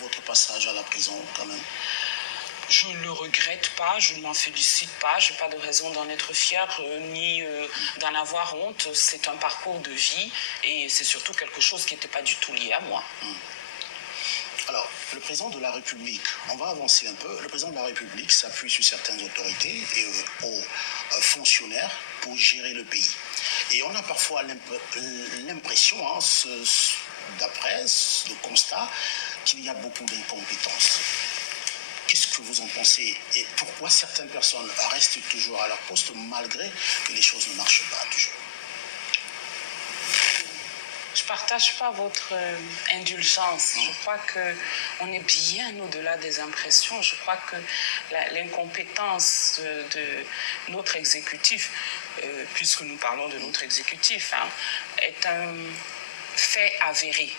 votre passage à la prison quand même? Je ne le regrette pas, je ne m'en félicite pas, je n'ai pas de raison d'en être fière ni d'en avoir honte. C'est un parcours de vie et c'est surtout quelque chose qui n'était pas du tout lié à moi. Alors, le président de la République, on va avancer un peu, le président de la République s'appuie sur certaines autorités et aux fonctionnaires pour gérer le pays. Et on a parfois l'impression, d'après le constat, qu'il y a beaucoup d'incompétence. Qu'est-ce que vous en pensez et pourquoi certaines personnes restent toujours à leur poste malgré que les choses ne marchent pas toujours? Je ne partage pas votre indulgence. Je crois qu'on est bien au-delà des impressions. Je crois que l'incompétence de notre exécutif, puisque nous parlons de notre exécutif, est un fait avéré.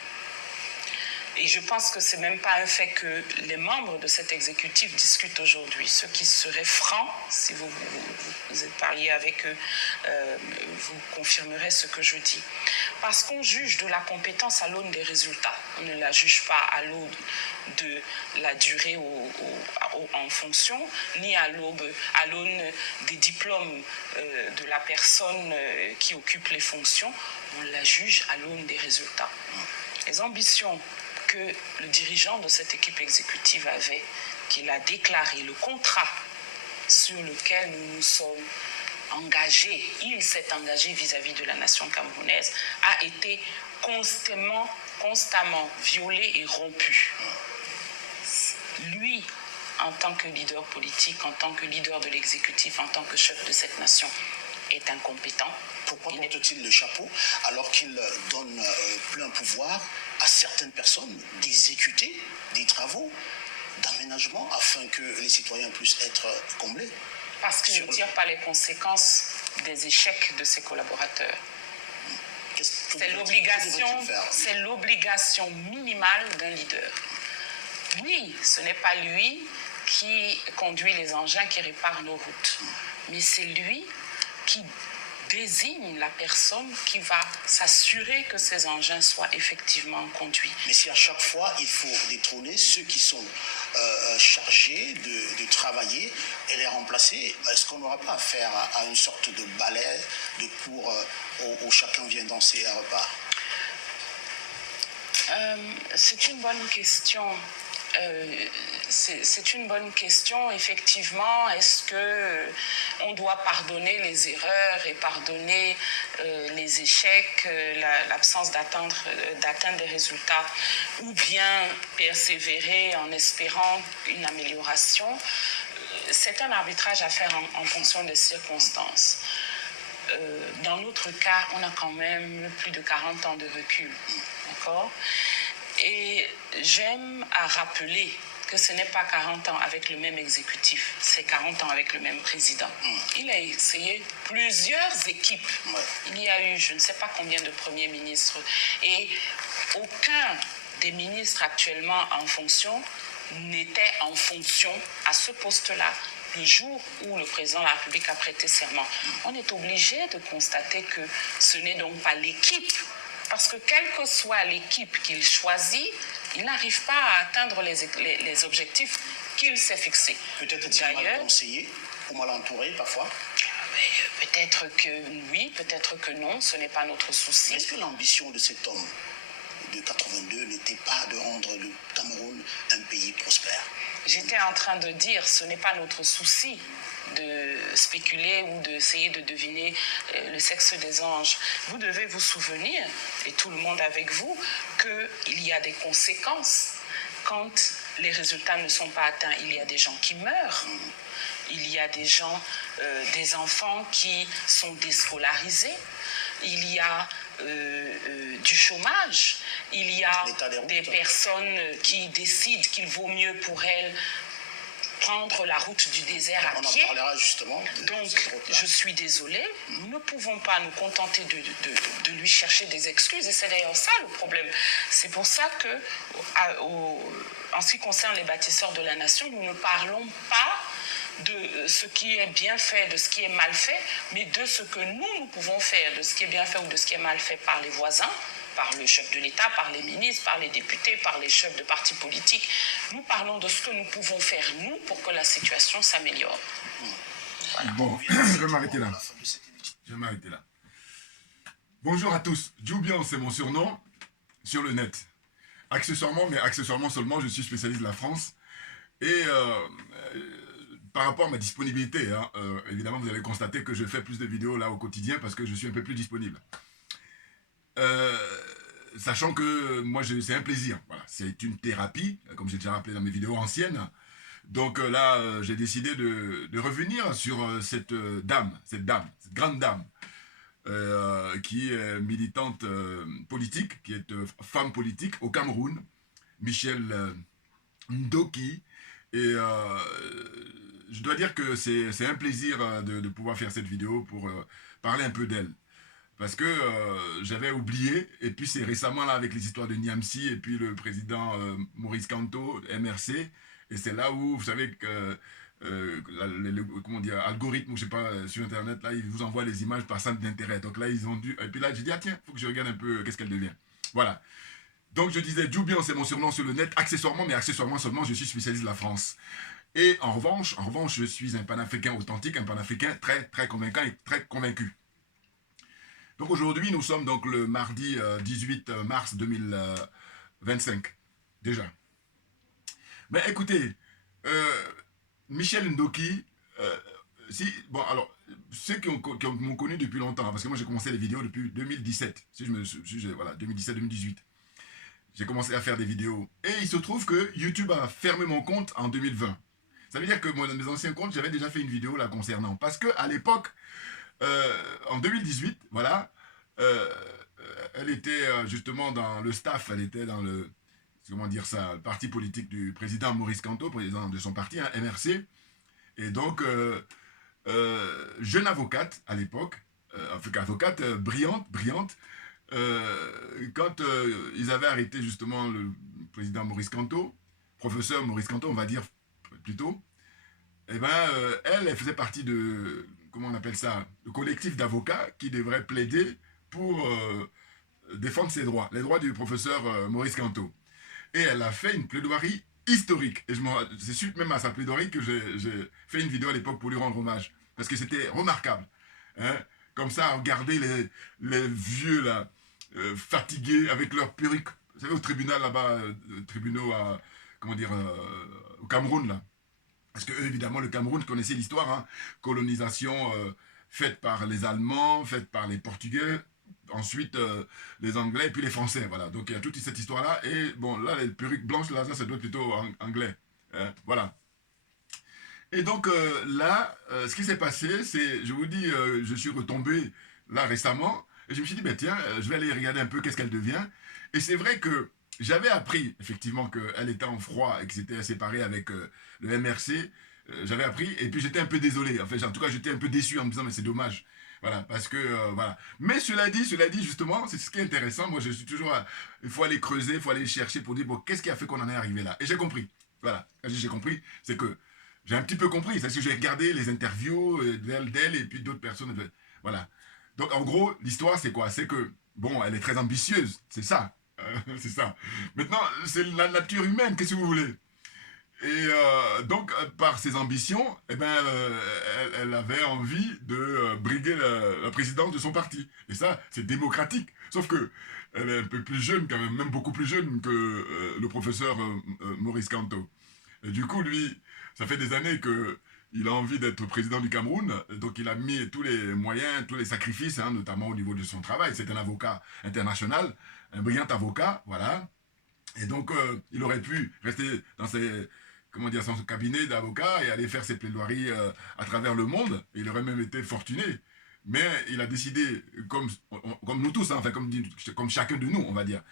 Et je pense que ce n'est même pas un fait que les membres de cet exécutif discutent aujourd'hui. Ceux qui seraient francs, si vous parliez avec eux, vous confirmerez ce que je dis. Parce qu'on juge de la compétence à l'aune des résultats. On ne la juge pas à l'aune de la durée en fonction, ni à l'aune des diplômes de la personne qui occupe les fonctions. On la juge à l'aune des résultats. Les ambitions que le dirigeant de cette équipe exécutive avait, qu'il a déclaré, le contrat sur lequel nous nous sommes engagés, il s'est engagé vis-à-vis de la nation camerounaise, a été constamment violé et rompu. Lui, en tant que leader politique, en tant que leader de l'exécutif, en tant que chef de cette nation, est incompétent. Pourquoi porte-t-il le chapeau alors qu'il donne plein pouvoir à certaines personnes d'exécuter des travaux d'aménagement afin que les citoyens puissent être comblés? Parce qu'il ne tire pas les conséquences des échecs de ses collaborateurs. C'est l'obligation minimale d'un leader. Oui, ce n'est pas lui qui conduit les engins qui réparent nos routes, mais c'est lui qui désigne la personne qui va s'assurer que ces engins soient effectivement conduits. Mais si à chaque fois il faut détrôner ceux qui sont chargés de travailler et les remplacer, est-ce qu'on n'aura pas affaire à une sorte de balai de cours où chacun vient danser et repart? C'est une bonne question. C'est une bonne question, effectivement. Est-ce qu'on doit pardonner les erreurs et pardonner les échecs, l'absence d'atteindre des résultats, ou bien persévérer en espérant une amélioration? C'est un arbitrage à faire en fonction des circonstances. Dans notre cas, on a quand même plus de 40 ans de recul, d'accord? Et j'aime à rappeler que ce n'est pas 40 ans avec le même exécutif, c'est 40 ans avec le même président. Il a essayé plusieurs équipes. Il y a eu je ne sais pas combien de premiers ministres. Et aucun des ministres actuellement en fonction n'était en fonction à ce poste-là le jour où le président de la République a prêté serment. On est obligé de constater que ce n'est donc pas l'équipe. Parce que quelle que soit l'équipe qu'il choisit, il n'arrive pas à atteindre les objectifs qu'il s'est fixés. Peut-être mal conseillé ou mal entouré parfois? Peut-être que oui, peut-être que non, ce n'est pas notre souci. Est-ce que l'ambition de cet homme de 82 n'était pas de rendre le Cameroun un pays prospère? J'étais en train de dire, ce n'est pas notre souci de spéculer ou d'essayer de deviner le sexe des anges. Vous devez vous souvenir, et tout le monde avec vous, qu'il y a des conséquences quand les résultats ne sont pas atteints. Il y a des gens qui meurent, il y a des enfants qui sont déscolarisés, il y a du chômage, il y a des personnes qui décident qu'il vaut mieux pour elles prendre la route du désert à pied. On en parlera justement. Donc, je suis désolée, nous ne pouvons pas nous contenter de lui chercher des excuses, et c'est d'ailleurs ça le problème. C'est pour ça que, en ce qui concerne les bâtisseurs de la nation, nous ne parlons pas de ce qui est bien fait, de ce qui est mal fait, mais de ce que nous pouvons faire, de ce qui est bien fait ou de ce qui est mal fait par les voisins, par le chef de l'État, par les ministres, par les députés, par les chefs de partis politiques. Nous parlons de ce que nous pouvons faire, nous, pour que la situation s'améliore. Voilà. Bon, je vais m'arrêter là. Bonjour à tous. Djoubian, c'est mon surnom sur le net. Accessoirement, mais accessoirement seulement, je suis spécialiste de la France. Et par rapport à ma disponibilité, hein, évidemment, vous avez constaté que je fais plus de vidéos là au quotidien parce que je suis un peu plus disponible. Sachant que moi, c'est un plaisir. Voilà. C'est une thérapie, comme j'ai déjà rappelé dans mes vidéos anciennes. Donc là, j'ai décidé de revenir sur cette grande dame, qui est militante politique, qui est femme politique au Cameroun, Michel Ndoki. Et je dois dire que c'est un plaisir de pouvoir faire cette vidéo pour parler un peu d'elle. Parce que j'avais oublié, et puis c'est récemment là avec les histoires de Niamsi et puis le président Maurice Kamto, MRC, et c'est là où, vous savez, que comment dire, algorithme, je sais pas, sur Internet, là, ils vous envoient les images par centre d'intérêt. Donc là, ils ont dû... Et puis là, j'ai dit, ah tiens, il faut que je regarde un peu qu'est-ce qu'elle devient. Voilà. Donc je disais, Djoubian, c'est mon surnom sur le net, accessoirement, mais accessoirement seulement, je suis spécialiste de la France. Et en revanche, je suis un panafricain authentique, un panafricain très convaincant et très convaincu. Donc aujourd'hui, nous sommes donc le mardi 18 mars 2025, déjà. Mais écoutez, Michel Ndoki, bon alors, ceux qui m'ont connu depuis longtemps, parce que moi j'ai commencé les vidéos depuis 2017, voilà, 2017-2018. J'ai commencé à faire des vidéos. Et il se trouve que YouTube a fermé mon compte en 2020. Ça veut dire que mes anciens comptes, j'avais déjà fait une vidéo là concernant. Parce qu'à l'époque, en 2018, voilà, elle était justement dans le staff, elle était dans le, comment dire ça, le parti politique du président Maurice Kamto, président de son parti, hein, MRC. Et donc, jeune avocate à l'époque, avocate brillante, quand ils avaient arrêté justement le président Maurice Kamto, professeur Maurice Kamto, on va dire plutôt, et ben elle faisait partie de, comment on appelle ça, le collectif d'avocats qui devrait plaider pour défendre ses droits, les droits du professeur Maurice Kamto. Et elle a fait une plaidoirie historique. Et c'est suite même à sa plaidoirie que j'ai fait une vidéo à l'époque pour lui rendre hommage. Parce que c'était remarquable. Hein? Comme ça, regarder les vieux là, fatigués avec leur perruque. Vous savez, au tribunal là-bas, tribunaux à, comment dire, au Cameroun là. Parce que eux, évidemment, le Cameroun connaissait l'histoire, hein, colonisation faite par les Allemands, faite par les Portugais, ensuite les Anglais et puis les Français, voilà. Donc il y a toute cette histoire-là, et bon, là, les perruques blanches, là, ça doit être plutôt anglais, hein, voilà. Et donc là, ce qui s'est passé, c'est, je vous dis, je suis retombé là récemment, et je me suis dit, ben tiens, je vais aller regarder un peu qu'est-ce qu'elle devient, et c'est vrai que j'avais appris, effectivement, qu'elle était en froid et que c'était séparée avec le MRC. J'avais appris, et puis j'étais un peu désolé. Enfin, en tout cas, j'étais un peu déçu en me disant, mais c'est dommage. Voilà, parce que, voilà. Mais cela dit, justement, c'est ce qui est intéressant. Moi, je suis toujours, il faut aller creuser, il faut aller chercher pour dire, bon, qu'est-ce qui a fait qu'on en est arrivé là? Et j'ai compris. Voilà. Quand j'ai compris, c'est que j'ai un petit peu compris. C'est que j'ai regardé les interviews d'elle et puis d'autres personnes. Voilà. Donc, en gros, l'histoire, c'est quoi? C'est que, bon, elle est très ambitieuse. C'est ça. C'est ça. Maintenant, c'est la nature humaine, qu'est-ce que vous voulez? Et donc, par ses ambitions, eh ben, elle avait envie de briguer la présidence de son parti. Et ça, c'est démocratique. Sauf que elle est un peu plus jeune, quand même beaucoup plus jeune que le professeur Maurice Kamto. Et du coup, lui, ça fait des années qu'il a envie d'être président du Cameroun, donc il a mis tous les moyens, tous les sacrifices, hein, notamment au niveau de son travail. C'est un avocat international, un brillant avocat, voilà. Et donc, il aurait pu rester dans son cabinet d'avocat et aller faire ses plaidoiries à travers le monde. Et il aurait même été fortuné. Mais il a décidé, comme nous tous, hein, enfin, comme chacun de nous, on va dire,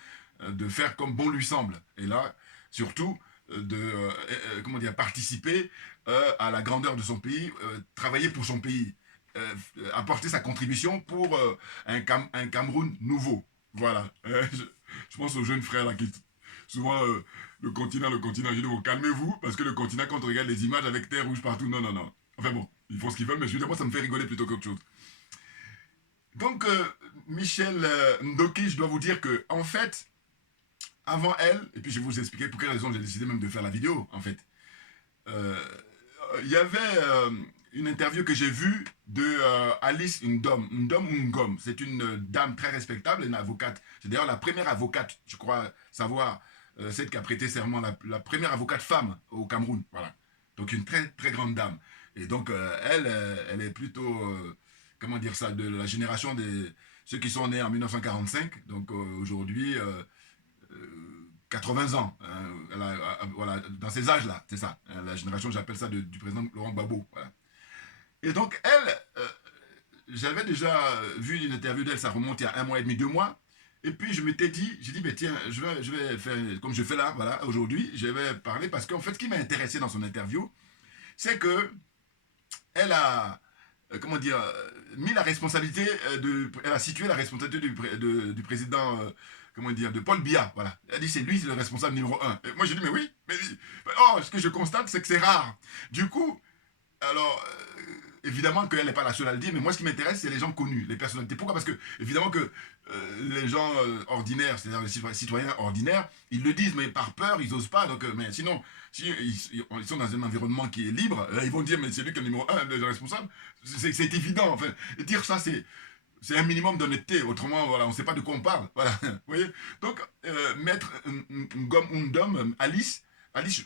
de faire comme bon lui semble. Et là, surtout, de participer à la grandeur de son pays, travailler pour son pays, apporter sa contribution pour un Cameroun nouveau. Voilà. Je pense aux jeunes frères là qui souvent le continent, je dis bon, calmez-vous, parce que le continent, quand on regarde les images avec terre rouge partout, non. Enfin bon, ils font ce qu'ils veulent, mais je veux dire, moi ça me fait rigoler plutôt qu'autre chose. Donc, Michel Ndoki, je dois vous dire que, en fait, avant elle, et puis je vais vous expliquer pour quelle raison j'ai décidé même de faire la vidéo, en fait. Euh, Il y avait une interview que j'ai vue de Alice Ngom. C'est une dame très respectable, une avocate. C'est d'ailleurs la première avocate, je crois savoir, celle qui a prêté serment, la première avocate femme au Cameroun. Voilà. Donc une très très grande dame. Et donc elle est plutôt, comment dire ça, de la génération des ceux qui sont nés en 1945. Donc aujourd'hui, 80 ans, voilà, dans ces âges-là, c'est ça, la génération, j'appelle ça du président Laurent Gbagbo. Voilà. Et donc, elle, j'avais déjà vu une interview d'elle, ça remonte il y a 1 mois et demi, 2 mois. Et puis, je m'étais dit, j'ai dit, ben, tiens, je vais faire, comme je fais là, voilà, aujourd'hui, je vais parler, parce qu'en fait, ce qui m'a intéressé dans son interview, c'est que elle a, comment dire, mis la responsabilité, elle a situé la responsabilité du président, comment dire, de Paul Biya, voilà. Elle a dit, c'est lui, c'est le responsable numéro un. Et moi, j'ai dit, mais oui, mais oh, ce que je constate, c'est que c'est rare. Du coup, alors, évidemment qu'elle n'est pas la seule à le dire, mais moi, ce qui m'intéresse, c'est les gens connus, les personnalités. Pourquoi? Parce que, évidemment que les gens ordinaires, c'est-à-dire les citoyens ordinaires, ils le disent, mais par peur, ils n'osent pas. Donc, mais sinon, si ils sont dans un environnement qui est libre, là, ils vont dire, mais c'est lui qui est le numéro un, le responsable. C'est évident, enfin. Et dire ça, c'est un minimum d'honnêteté. Autrement, voilà, on ne sait pas de quoi on parle. Voilà. Vous voyez? Donc, Maître Ngom Undom, Alice,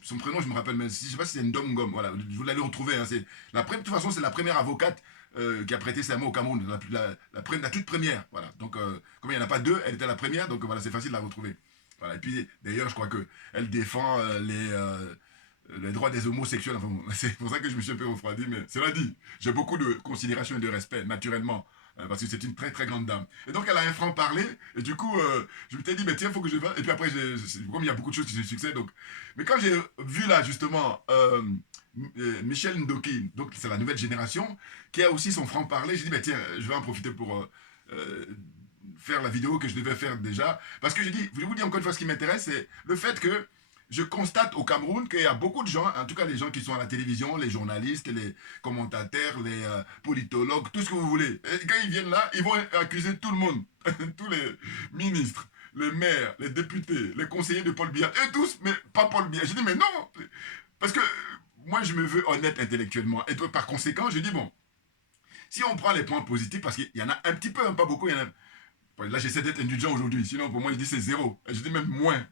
son prénom, je me rappelle, mais je ne sais pas si c'est Ndom Ngom. Voilà, vous l'allez retrouver. Hein, de toute façon, c'est la première avocate qui a prêté serment au Cameroun, la toute première. Voilà. Donc, comme il n'y en a pas deux, elle était la première, donc voilà, c'est facile de la retrouver. Voilà. Et puis, d'ailleurs, je crois qu'elle défend les droits des homosexuels. Enfin, c'est pour ça que je me suis un peu refroidi, mais cela dit, j'ai beaucoup de considération et de respect, naturellement, parce que c'est une très très grande dame. Et donc elle a un franc-parler, et du coup, je me suis dit, mais tiens, il faut que je fasse. Et puis après, comme il y a beaucoup de choses qui se succèdent, donc. Mais quand j'ai vu là, justement, Michel Ndoki, donc c'est la nouvelle génération, qui a aussi son franc-parler, j'ai dit, mais tiens, je vais en profiter pour faire la vidéo que je devais faire déjà. Parce que j'ai dit, je vais vous dire encore une fois ce qui m'intéresse, c'est le fait que je constate au Cameroun qu'il y a beaucoup de gens, en tout cas les gens qui sont à la télévision, les journalistes, les commentateurs, les politologues, tout ce que vous voulez. Et quand ils viennent là, ils vont accuser tout le monde, tous les ministres, les maires, les députés, les conseillers de Paul Biya, eux tous, mais pas Paul Biya. Je dis, mais non, parce que moi je me veux honnête intellectuellement. Et par conséquent, je dis, bon, si on prend les points positifs, parce qu'il y en a un petit peu, hein, pas beaucoup, il y en a. Là, j'essaie d'être indulgent aujourd'hui, sinon pour moi, je dis c'est zéro. Je dis même moins.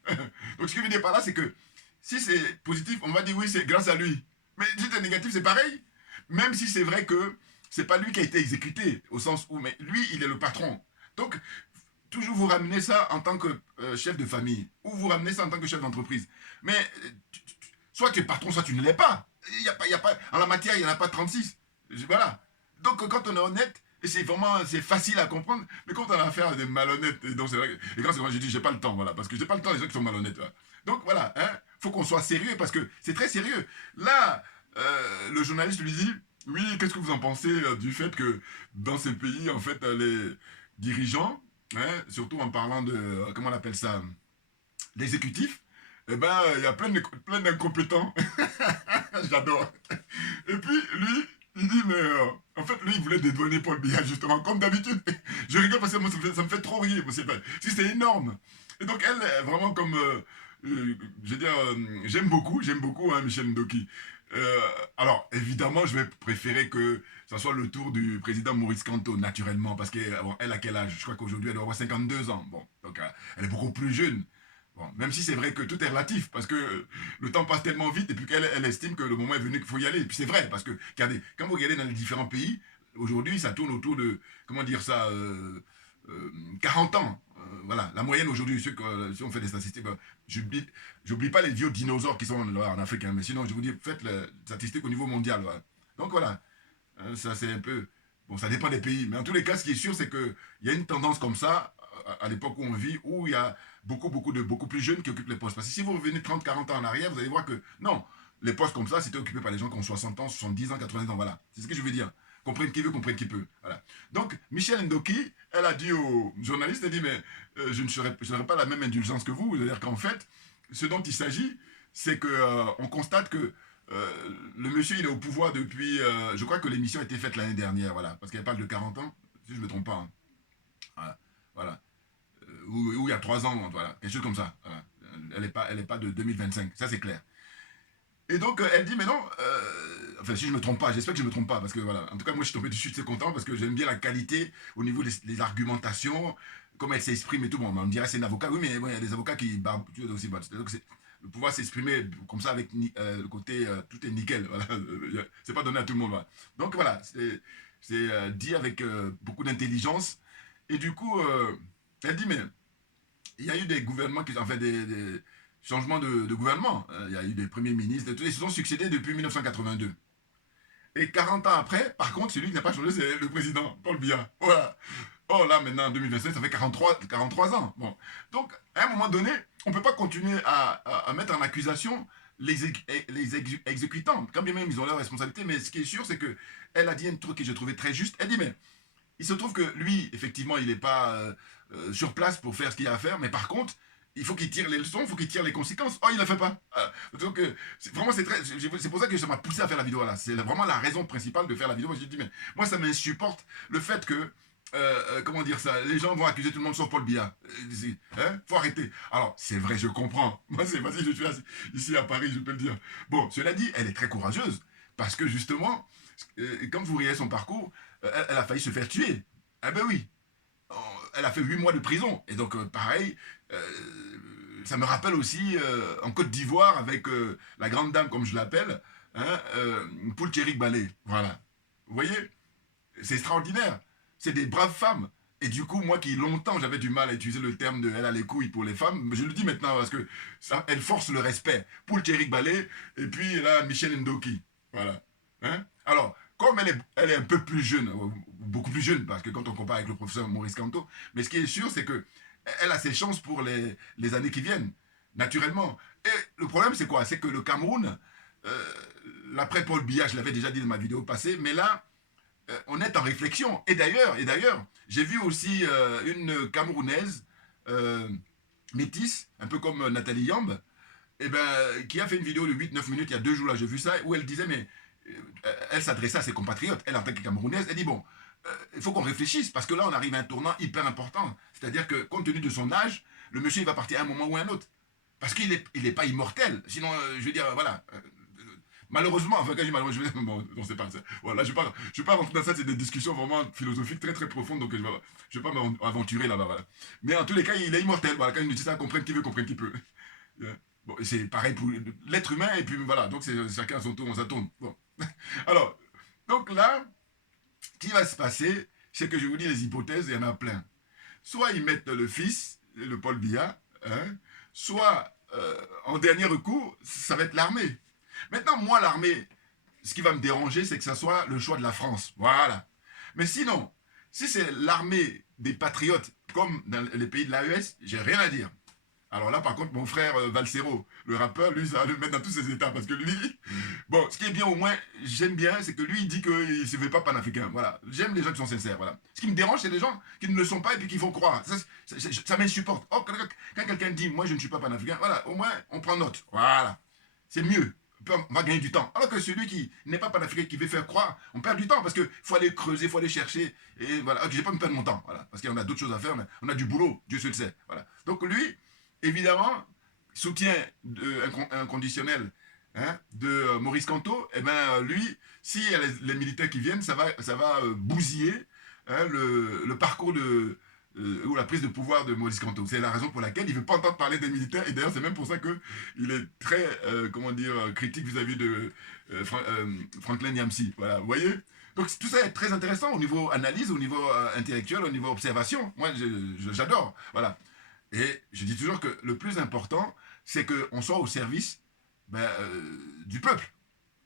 Donc, ce que je veux dire par là, c'est que si c'est positif, on va dire oui, c'est grâce à lui. Mais si c'est négatif, c'est pareil. Même si c'est vrai que c'est pas lui qui a été exécuté, au sens où, mais lui, il est le patron. Donc, toujours vous ramenez ça en tant que chef de famille, ou vous ramenez ça en tant que chef d'entreprise. Mais soit tu es patron, soit tu ne l'es pas. Il y a pas. En la matière, il n'y en a pas 36. Voilà. Donc, quand on est honnête, et c'est facile à comprendre, mais quand on a affaire à des malhonnêtes, et donc c'est vrai que, et quand moi j'ai dit j'ai pas le temps, voilà, parce que j'ai pas le temps des gens qui sont malhonnêtes. Voilà. Donc voilà, hein, faut qu'on soit sérieux, parce que c'est très sérieux. Là, le journaliste lui dit, oui, qu'est-ce que vous en pensez du fait que dans ces pays, en fait, les dirigeants, hein, surtout en parlant de, comment on appelle ça, l'exécutif, eh ben, il y a plein d'incompétents. J'adore. Et puis, lui, il dit, mais en fait, lui, il voulait dédouaner Paul Biya, justement, comme d'habitude. Je rigole parce que moi, ça me fait trop rire. Si c'est énorme. Et donc, elle, vraiment, comme, je veux dire, j'aime beaucoup hein, Michel Ndoki. Alors, évidemment, je vais préférer que ça soit le tour du président Maurice Kamto, naturellement, parce qu'elle a quel âge? Je crois qu'aujourd'hui, elle doit avoir 52 ans. Bon, donc, elle est beaucoup plus jeune. Bon, même si c'est vrai que tout est relatif, parce que le temps passe tellement vite, et puis qu'elle elle estime que le moment est venu qu'il faut y aller. Et puis c'est vrai, parce que, regardez, quand vous regardez dans les différents pays, aujourd'hui, ça tourne autour de, comment dire ça, 40 ans. Voilà, la moyenne aujourd'hui, si on fait des statistiques, j'oublie pas les vieux dinosaures qui sont là, en Afrique, hein, mais sinon, je vous dis, faites les statistiques au niveau mondial. Voilà. Donc voilà, ça c'est un peu, bon, ça dépend des pays, mais en tous les cas, ce qui est sûr, c'est qu'il y a une tendance comme ça, à l'époque où on vit, où il y a beaucoup plus jeunes qui occupent les postes. Parce que si vous revenez 30-40 ans en arrière, vous allez voir que non, les postes comme ça, c'était occupé par les gens qui ont 60 ans, 70 ans, 80 ans, voilà. C'est ce que je veux dire. Comprenne qui veut, comprenne qui peut. Voilà. Donc, Michel Ndoki, elle a dit aux journalistes, elle dit, mais je n'aurai pas la même indulgence que vous. C'est-à-dire qu'en fait, ce dont il s'agit, c'est qu'on constate que le monsieur, il est au pouvoir depuis, je crois que l'émission a été faite l'année dernière, voilà, parce qu'elle parle de 40 ans, si je ne me trompe pas. Hein. Voilà. Ou il y a 3 ans, voilà, quelque chose comme ça. Voilà. Elle est pas de 2025, ça c'est clair. Et donc, elle dit, mais non, enfin, si je me trompe pas, j'espère que je me trompe pas, parce que voilà, en tout cas, moi, je suis tombé dessus, c'est content, parce que j'aime bien la qualité au niveau des argumentations, comment elle s'exprime et tout. Bon, on dirait que c'est un avocat, oui, mais bon, il y a des avocats qui barbouillent aussi. Bon, donc, le pouvoir s'exprimer comme ça, avec le côté, tout est nickel, voilà, c'est pas donné à tout le monde, voilà. Donc, voilà, c'est dit avec beaucoup d'intelligence, et du coup, elle dit, mais il y a eu des gouvernements qui ont fait des changements de gouvernement. Il y a eu des premiers ministres, et tout, ils se sont succédés depuis 1982. Et 40 ans après, par contre, celui qui n'a pas changé, c'est le président, Paul Biya. Voilà. Oh là, maintenant, en 2025, ça fait 43 ans. Bon. Donc, à un moment donné, on ne peut pas continuer à mettre en accusation les exécutants, quand bien même ils ont leur responsabilité. Mais ce qui est sûr, c'est qu'elle a dit un truc que j'ai trouvé très juste. Elle dit, mais il se trouve que lui, effectivement, il n'est pas sur place pour faire ce qu'il y a à faire, mais par contre, il faut qu'il tire les leçons, il faut qu'il tire les conséquences. Oh, il ne le fait pas. Donc, vraiment, c'est pour ça que ça m'a poussé à faire la vidéo là. C'est vraiment la raison principale de faire la vidéo. Moi, je dis, mais moi, ça m'insupporte le fait que, comment dire ça, les gens vont accuser tout le monde sauf Paul Biya. Hein, faut arrêter. Alors, c'est vrai, je comprends. Moi, c'est facile, je suis ici à Paris, je peux le dire. Bon, cela dit, elle est très courageuse, parce que justement, quand vous voyez son parcours, elle a failli se faire tuer. Ah ben oui. Elle a fait 8 mois de prison. Et donc, pareil, ça me rappelle aussi en Côte d'Ivoire avec la grande dame, comme je l'appelle, hein, Poulcherik Balé. Voilà. Vous voyez, c'est extraordinaire. C'est des braves femmes. Et du coup, moi qui longtemps j'avais du mal à utiliser le terme de elle a les couilles pour les femmes, je le dis maintenant parce que ça, elle force le respect. Poulcherik Balé et puis là, Michel Ndoki. Voilà. Hein? Alors, comme elle est un peu plus jeune, beaucoup plus jeune, parce que quand on compare avec le professeur Maurice Kamto, mais ce qui est sûr, c'est que elle a ses chances pour les années qui viennent, naturellement. Et le problème, c'est quoi? C'est que le Cameroun, l'après Paul Biya, je l'avais déjà dit dans ma vidéo passée, mais là, on est en réflexion. Et d'ailleurs, j'ai vu aussi une Camerounaise métisse, un peu comme Nathalie Yamb, eh ben, qui a fait une vidéo de 8-9 minutes il y a 2 jours, là, j'ai vu ça, où elle disait, mais elle s'adressait à ses compatriotes, elle en tant que Camerounaise, elle dit, bon, il faut qu'on réfléchisse, parce que là, on arrive à un tournant hyper important. C'est-à-dire que, compte tenu de son âge, le monsieur, il va partir à un moment ou à un autre. Parce qu'il n'est pas immortel. Sinon, je veux dire, voilà. Malheureusement, enfin, quand je dis malheureusement, je veux dire, bon, non, c'est pas ça. Voilà, je ne vais pas rentrer dans ça, c'est des discussions vraiment philosophiques très très profondes, donc je ne vais pas m'aventurer là-bas, voilà. Mais en tous les cas, il est immortel, voilà. Quand il nous dit ça, comprenne qui veut, comprenne qui peut. Bon, c'est pareil pour l'être humain, et puis voilà, donc c'est chacun à son tour, ça tourne. Bon. Alors, donc là, ce qui va se passer, c'est que je vous dis les hypothèses, il y en a plein. Soit ils mettent le fils, le Paul Biya, hein, soit, en dernier recours, ça va être l'armée. Maintenant, moi, l'armée, ce qui va me déranger, c'est que ça soit le choix de la France. Voilà. Mais sinon, si c'est l'armée des patriotes, comme dans les pays de l'AES, j'ai rien à dire. Alors là, par contre, mon frère Valsero, le rappeur, lui, ça va le mettre dans tous ses états. Parce que lui, bon, ce qui est bien au moins, j'aime bien, c'est que lui, il dit qu'il ne se veut pas panafricain. Voilà. J'aime les gens qui sont sincères. Voilà. Ce qui me dérange, c'est les gens qui ne le sont pas et puis qui font croire. Ça m'insupporte. Oh, quand quelqu'un dit, moi, je ne suis pas panafricain, voilà, au moins, on prend note. Voilà. C'est mieux. On va gagner du temps. Alors que celui qui n'est pas panafricain, qui veut faire croire, on perd du temps parce qu'il faut aller creuser, il faut aller chercher. Et voilà. Je ne vais pas me perdre mon temps. Voilà. Parce qu'on a d'autres choses à faire. On a du boulot. Dieu seul sait. Voilà. Donc lui, évidemment, soutien inconditionnel, hein, de Maurice Kamto, eh ben, lui, si les militaires qui viennent, ça va bousiller, hein, le parcours ou la prise de pouvoir de Maurice Kamto. C'est la raison pour laquelle il ne veut pas entendre parler des militaires, et d'ailleurs c'est même pour ça qu'il est très, comment dire, critique vis-à-vis de Franklin Nyamsi. Voilà, vous voyez? Donc tout ça est très intéressant au niveau analyse, au niveau intellectuel, au niveau observation. Moi, j'adore. Voilà. Et je dis toujours que le plus important, c'est qu'on soit au service du peuple.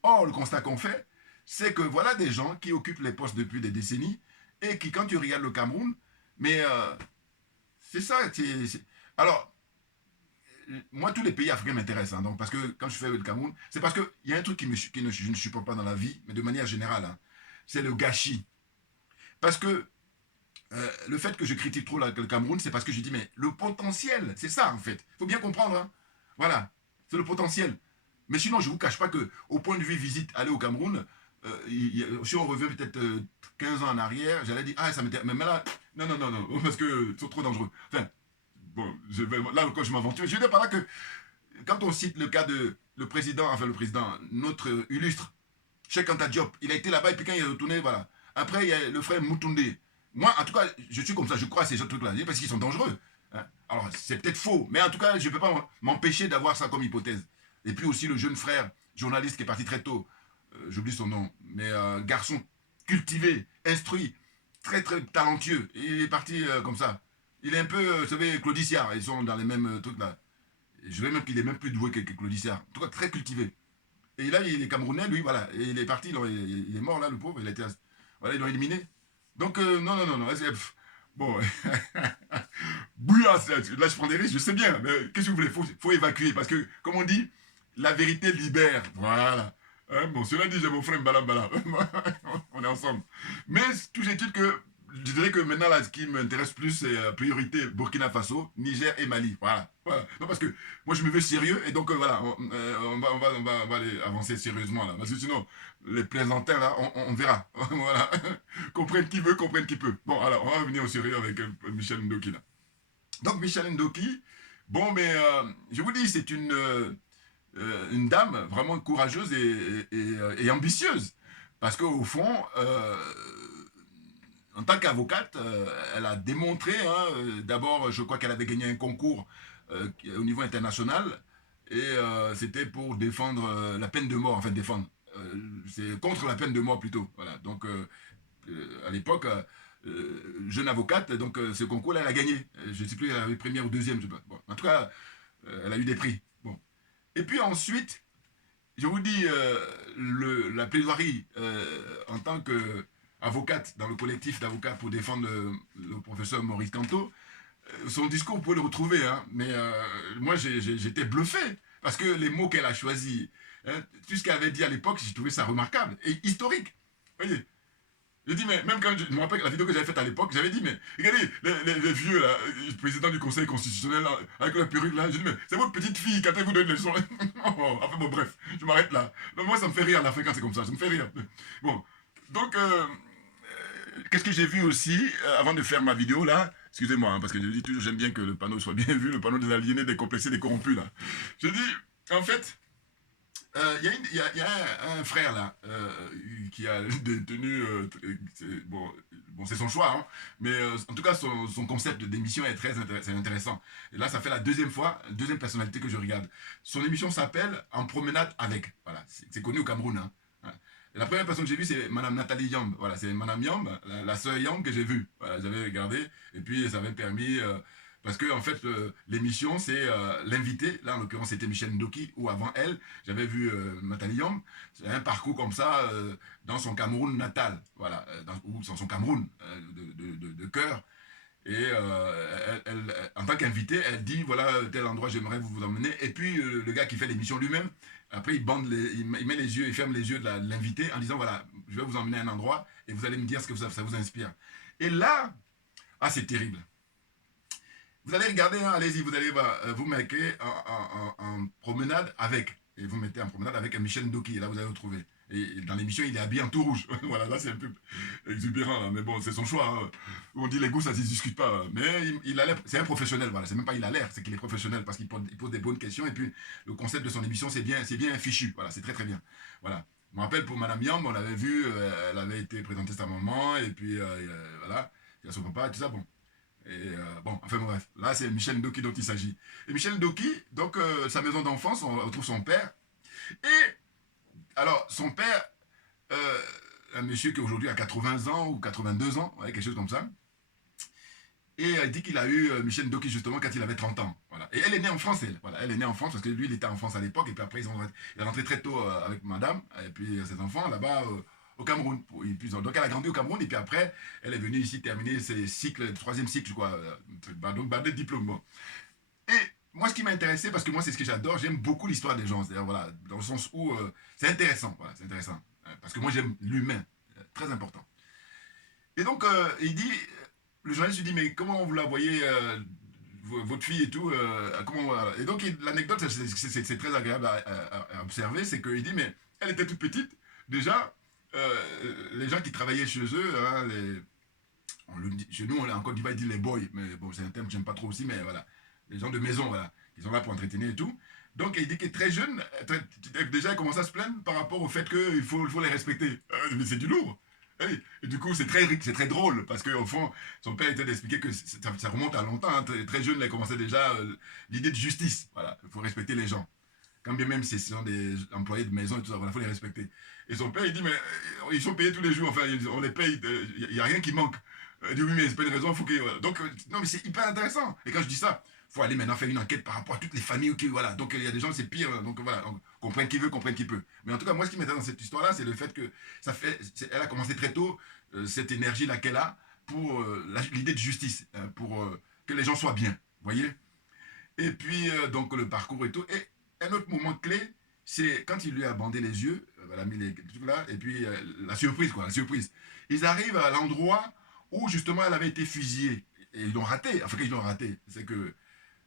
Or, le constat qu'on fait, c'est que voilà des gens qui occupent les postes depuis des décennies et qui, quand tu regardes le Cameroun, mais c'est ça. Alors, moi, tous les pays africains m'intéressent. Hein, donc, parce que quand je fais le Cameroun, c'est parce qu'il y a un truc je ne supporte pas dans la vie, mais de manière générale, hein, c'est le gâchis. Parce que le fait que je critique trop le Cameroun, c'est parce que je dis, mais le potentiel, c'est ça en fait. Il faut bien comprendre. Hein. Voilà, c'est le potentiel. Mais sinon, je ne vous cache pas qu'au point de vue visite, aller au Cameroun, si on revient peut-être 15 ans en arrière, j'allais dire, ah, ça m'intéresse. Mais là, Non, non, non, non, parce que ils sont trop dangereux. Enfin, bon, là quand je m'aventure, je veux dire par là que quand on cite le cas de le président, notre illustre, Cheikh Anta Diop, il a été là-bas et puis quand il est retourné, voilà. Après, il y a le frère Moutoundé. Moi, en tout cas, je suis comme ça, je crois à ces trucs-là, parce qu'ils sont dangereux. Hein. Alors, c'est peut-être faux, mais en tout cas, je ne peux pas m'empêcher d'avoir ça comme hypothèse. Et puis aussi le jeune frère, journaliste qui est parti très tôt, j'oublie son nom, mais garçon cultivé, instruit, très très talentueux. Et il est parti comme ça. Il est un peu, vous savez, Claudiciard, ils sont dans les mêmes trucs là. Je dirais même qu'il est même plus doué que Claudiciard. En tout cas, très cultivé. Et là, il est Camerounais, lui, voilà. Et il est parti, il est mort là, le pauvre. Il a été, voilà, ils l'ont éliminé. Donc, non, non, non, non. Bon, bouillard, là, je prends des risques, je sais bien. Mais qu'est-ce que vous voulez? Faut évacuer. Parce que, comme on dit, la vérité libère. Voilà. Hein, bon, cela dit, j'ai mon frère Mbala Mbala. On est ensemble. Mais toujours est-il que je dirais que maintenant, là, ce qui m'intéresse plus, c'est priorité Burkina Faso, Niger et Mali. Voilà. Voilà. Non, parce que moi, je me veux sérieux et donc, voilà, on va aller avancer sérieusement, là. Parce que sinon, les plaisantins, là, on verra. Voilà. Comprenne qui veut, comprenne qui peut. Bon, alors, on va revenir au sérieux avec Michel Ndoki, là. Donc, Michel Ndoki, bon, mais je vous dis, c'est une dame vraiment courageuse et ambitieuse. Parce qu'au fond, en tant qu'avocate, elle a démontré, hein, d'abord, je crois qu'elle avait gagné un concours au niveau international, et c'était pour défendre la peine de mort, enfin défendre, c'est contre la peine de mort plutôt. Voilà. Donc, à l'époque, jeune avocate, donc ce concours-là, elle a gagné. Je ne sais plus, elle avait première ou deuxième, je sais pas. Bon, en tout cas, elle a eu des prix. Bon. Et puis ensuite, je vous dis, la plaidoirie en tant qu'avocate dans le collectif d'avocats pour défendre le professeur Maurice Canto, son discours, vous pouvez le retrouver, hein, mais moi j'étais bluffé parce que les mots qu'elle a choisis, hein, tout ce qu'elle avait dit à l'époque, j'ai trouvé ça remarquable et historique. Vous voyez, j'ai dit, mais même quand je me rappelle la vidéo que j'avais faite à l'époque, j'avais dit, mais regardez, les vieux, là, président du Conseil constitutionnel, là, avec la perruque, là, j'ai dit, mais c'est votre petite fille, quand elle vous donne les leçons. Enfin bon, bref, je m'arrête là. Donc, moi, ça me fait rire, l'Afrique, quand c'est comme ça, ça me fait rire. Bon, donc, qu'est-ce que j'ai vu aussi, avant de faire ma vidéo, là, excusez-moi, hein, parce que je dis toujours, j'aime bien que le panneau soit bien vu, le panneau des aliénés, des complexés, des corrompus, là. Je dis, en fait, y a un frère là qui a détenu. Bon, c'est son choix, hein, mais en tout cas, son concept d'émission est très intéressant. Et là, ça fait la deuxième fois, deuxième personnalité que je regarde. Son émission s'appelle En promenade avec. Voilà, c'est connu au Cameroun. Hein. Et la première personne que j'ai vue, c'est Madame Nathalie Yamb. Voilà, c'est Madame Yamb, la sœur Yamb que j'ai vue. Voilà, j'avais regardé, et puis ça avait permis. Parce que, en fait, l'émission, c'est l'invité. Là, en l'occurrence, c'était Michel Ndoki, ou avant elle, j'avais vu Nathalie Yamb. C'est un parcours comme ça dans son Cameroun natal. Voilà, ou dans son Cameroun de cœur. Et en tant qu'invité, elle dit voilà, tel endroit, j'aimerais vous emmener. Et puis, le gars qui fait l'émission lui-même, après, il met les yeux, il ferme les yeux de l'invité en disant voilà, je vais vous emmener à un endroit et vous allez me dire ce que ça vous inspire. Et là, ah, c'est terrible. Vous allez regarder, hein, allez-y, vous allez voir, vous mettez en promenade avec, et vous mettez en promenade avec un Michel Ndoki, et là vous allez le trouver. Et dans l'émission, il est habillé en tout rouge. Voilà, là c'est un peu exubérant, là. Mais bon, c'est son choix. Hein. On dit les goûts, ça ne se discute pas. Mais il a l'air, c'est un professionnel, voilà. C'est même pas il a l'air, c'est qu'il est professionnel parce qu'il pose des bonnes questions. Et puis le concept de son émission, c'est bien fichu. Voilà, c'est très très bien. Voilà. Je me rappelle pour Madame Yamb, on l'avait vu, elle avait été présentée sa maman, et puis voilà, il y a son papa, et tout ça, bon. Et bon, enfin bref, là c'est Michel Ndoki dont il s'agit. Et Michel Ndoki, donc sa maison d'enfance, on retrouve son père. Et alors, son père, un monsieur qui aujourd'hui a 80 ans ou 82 ans, ouais, quelque chose comme ça. Et il dit qu'il a eu Michel Ndoki justement quand il avait 30 ans. Voilà. Et elle est née en France, elle. Voilà, elle est née en France parce que lui, il était en France à l'époque. Et puis après, il est rentré très tôt avec madame et puis ses enfants là-bas au Cameroun. Donc elle a grandi au Cameroun et puis après, elle est venue ici terminer ses cycles, troisième cycle, je crois. Donc, des diplômes. Bon. Et moi, ce qui m'a intéressé, parce que moi, c'est ce que j'adore, j'aime beaucoup l'histoire des gens. C'est-à-dire, voilà, dans le sens où c'est intéressant. Voilà, c'est intéressant. Parce que moi, j'aime l'humain. Très important. Et donc, il dit, le journaliste lui dit, mais comment vous la voyez, votre fille et tout comment, voilà. Et donc, l'anecdote, c'est très agréable à observer, c'est qu'il dit, mais elle était toute petite. Déjà, les gens qui travaillaient chez eux, hein, Chez nous, en Côte d'Ivoire, ils disent les boys, mais bon, c'est un terme que j'aime pas trop aussi, mais voilà. Les gens de maison, voilà, qui sont là pour entretenir et tout. Donc, il dit qu'il est très jeune, déjà, il commence à se plaindre par rapport au fait qu'il faut les respecter. Mais c'est du lourd. Et du coup, c'est très drôle, parce qu'au fond, son père était d'expliquer que ça remonte à longtemps. Hein, très jeune, il a commencé déjà l'idée de justice. Voilà, il faut respecter les gens. Quand bien même ce sont des employés de maison et tout ça, il faut les respecter. Et son père, il dit, mais ils sont payés tous les jours, enfin, on les paye, il n'y a rien qui manque. Il dit, oui, mais c'est pas une raison, il faut que... Voilà. Donc, non, mais c'est hyper intéressant. Et quand je dis ça, il faut aller maintenant faire une enquête par rapport à toutes les familles, ok, voilà. Donc, il y a des gens, c'est pire, donc voilà, comprenne qui veut, comprenne qui peut. Mais en tout cas, moi, ce qui m'intéresse dans cette histoire-là, c'est le fait que elle a commencé très tôt, cette énergie-là qu'elle a, pour l'idée de justice, pour que les gens soient bien, vous voyez. Et puis, donc, le parcours et tout. Et un autre moment clé, c'est quand il lui a bandé les yeux, elle a mis les trucs là, et puis la surprise, quoi, la surprise. Ils arrivent à l'endroit où, justement, elle avait été fusillée. Et ils l'ont raté, enfin, ils l'ont raté. C'est que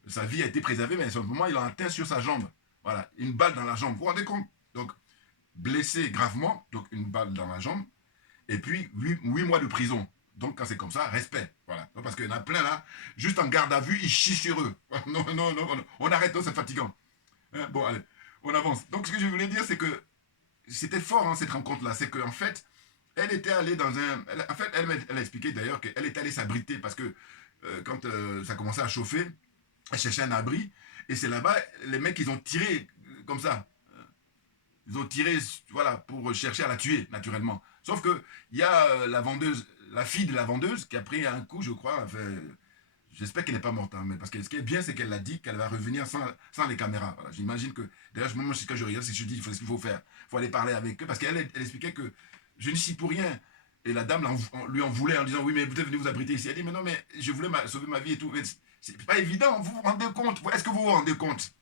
sa vie a été préservée, mais à ce moment, il a atteint sur sa jambe. Voilà, une balle dans la jambe. Vous vous rendez compte? Donc, blessé gravement, donc une balle dans la jambe, et puis 8 mois de prison. Donc, quand c'est comme ça, respect. Voilà. Parce qu'il y en a plein là, juste en garde à vue, ils chient sur eux. Non, non, non, on arrête, non, c'est fatigant. Hein, bon, allez, on avance. Donc, ce que je voulais dire, c'est que c'était fort, hein, cette rencontre-là. C'est qu'en fait, elle était allée dans un... En fait, elle a expliqué d'ailleurs qu'elle était allée s'abriter parce que quand ça commençait à chauffer, elle cherchait un abri. Et c'est là-bas, les mecs, ils ont tiré comme ça. Ils ont tiré, voilà, pour chercher à la tuer, naturellement. Sauf que il y a la vendeuse, la fille de la vendeuse, qui a pris un coup, je crois. Enfin, j'espère qu'elle n'est pas morte, hein, mais parce que ce qui est bien, c'est qu'elle a dit qu'elle va revenir sans les caméras. Voilà, j'imagine que, d'ailleurs, moi, ce que je regarde, c'est que je dis, il faut ce qu'il faut faire. Il faut aller parler avec eux, parce elle expliquait que je ne suis pour rien. Et la dame lui en voulait en disant, oui, mais vous devez venir vous abriter ici. Elle dit, mais non, mais je voulais sauver ma vie et tout. C'est pas évident, vous vous rendez compte? Est-ce que vous vous rendez compte?